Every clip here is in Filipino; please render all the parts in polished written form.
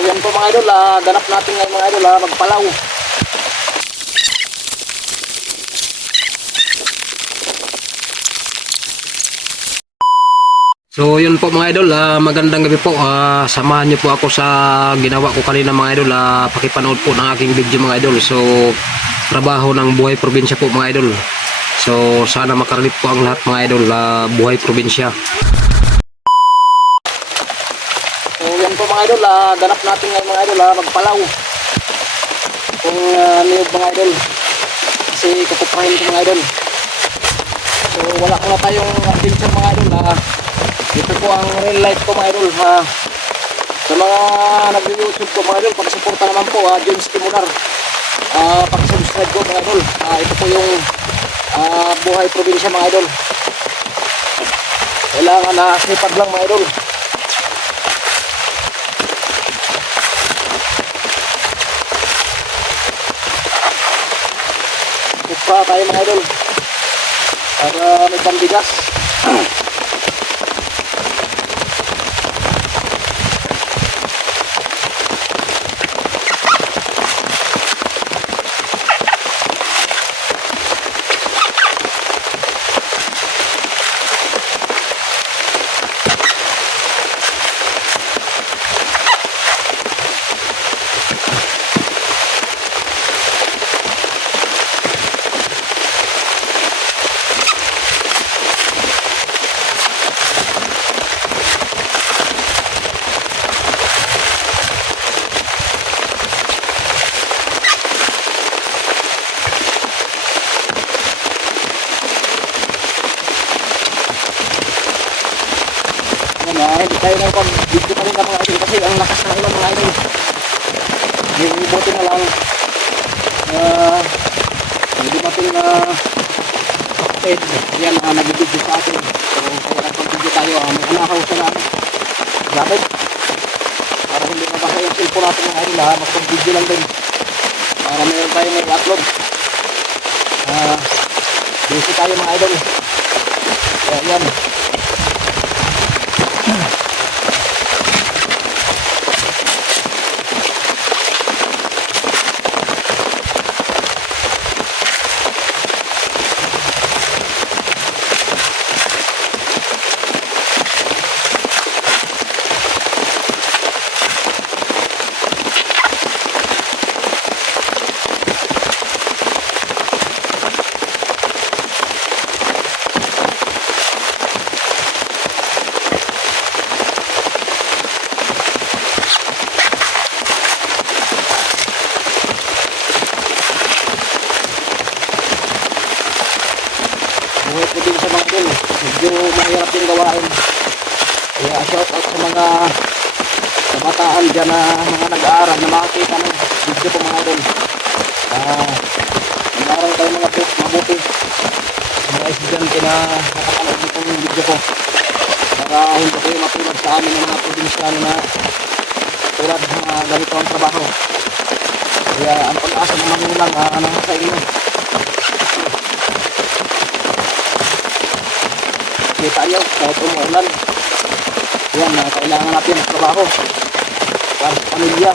yan po mga idol, ganap natin ngayon mga idol, magpalaw. So yun po mga idol, magandang gabi po. Samahan niyo po ako sa ginawa ko kanina mga idol. Pakipanood po ng aking video mga idol. So trabaho ng buhay probinsya po mga idol. So sana makarelate po ang lahat mga idol, buhay probinsya. So yan po mga idol, ganap natin ngayon mga idol, magpalaw. Kung niyog mga idol, kasi kukuprahin ko mga idol. So wala ko na tayong adventure mga idol. Ito po ang real life ko mga idol. Sa mga nag-YouTube ko mga idol, pakisuporta naman po, Jones Timular. Pakisubscribe ko mga idol. Ito po yung buhay probinsya mga idol. Kailangan na sipag lang mga idol. Kupra tayo mga idol para may pambigas. Hindi tayo ng pag-video pa rin mga idol kasi ang lakas na ilan mga idol. Yung buti na lang hindi natin kapatid yan nag-video sa atin. So kaya nagpag-video tayo, may anakaw sa namin gamit para hindi mabasa yung cellphone natin mga idol. Magpag-video lang din para mayroon tayo may upload. Busy tayo mga idol, kaya yan. Buhay ko din sa mga idol, medyo mahirap yung gawain. Kaya shout out sa mga kabataan dyan na mga nag-aaral na makakita ng video ko mga idol. Nag-aaral tayo mga tips mabuti sa mga estudyante na nakapanood nitong video ko para hindi kayo matulad sa amin ng mga probinsyano na tulad na ganito ang trabaho. Kaya ang pag-asa ng manulang sa inyo. Kita nyo, kahit umuulan yan, kailangan natin ng trabaho para sa pamilya.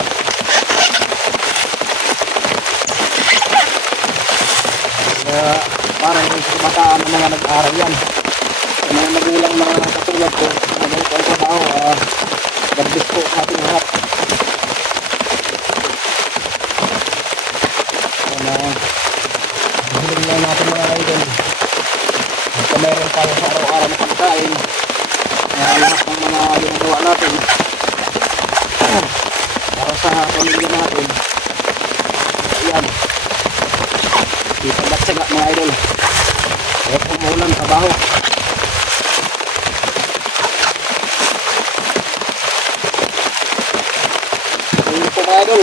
Kaya para yung sa kabataan ng mga nag-aaral yan, sa mga magulang na katulad ko na ganito ang trabaho, God bless po sa ating lahat. Hiling lang natin mga idol, kung mayroon tayo sa araw-araw na pagkain, lahat ng mga ginagawa natin para sa pamilya natin, ayan, ipagdatsaga mga idol. Kaya kung maulan, trabaho. Ayun po mga idol,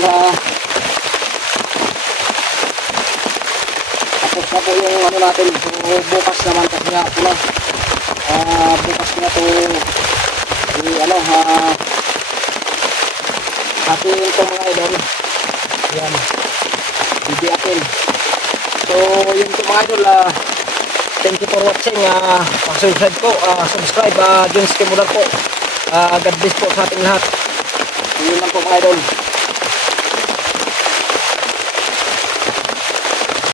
tapos na po yung ano natin. So bukas naman kasi nga po na bukas nga to atin itong mga idol yan, bibiyakin. So yun po mga idol, thank you for watching. Subscribe po, Jones Timular po. God bless po sa ating lahat. So, yun lang po mga idol.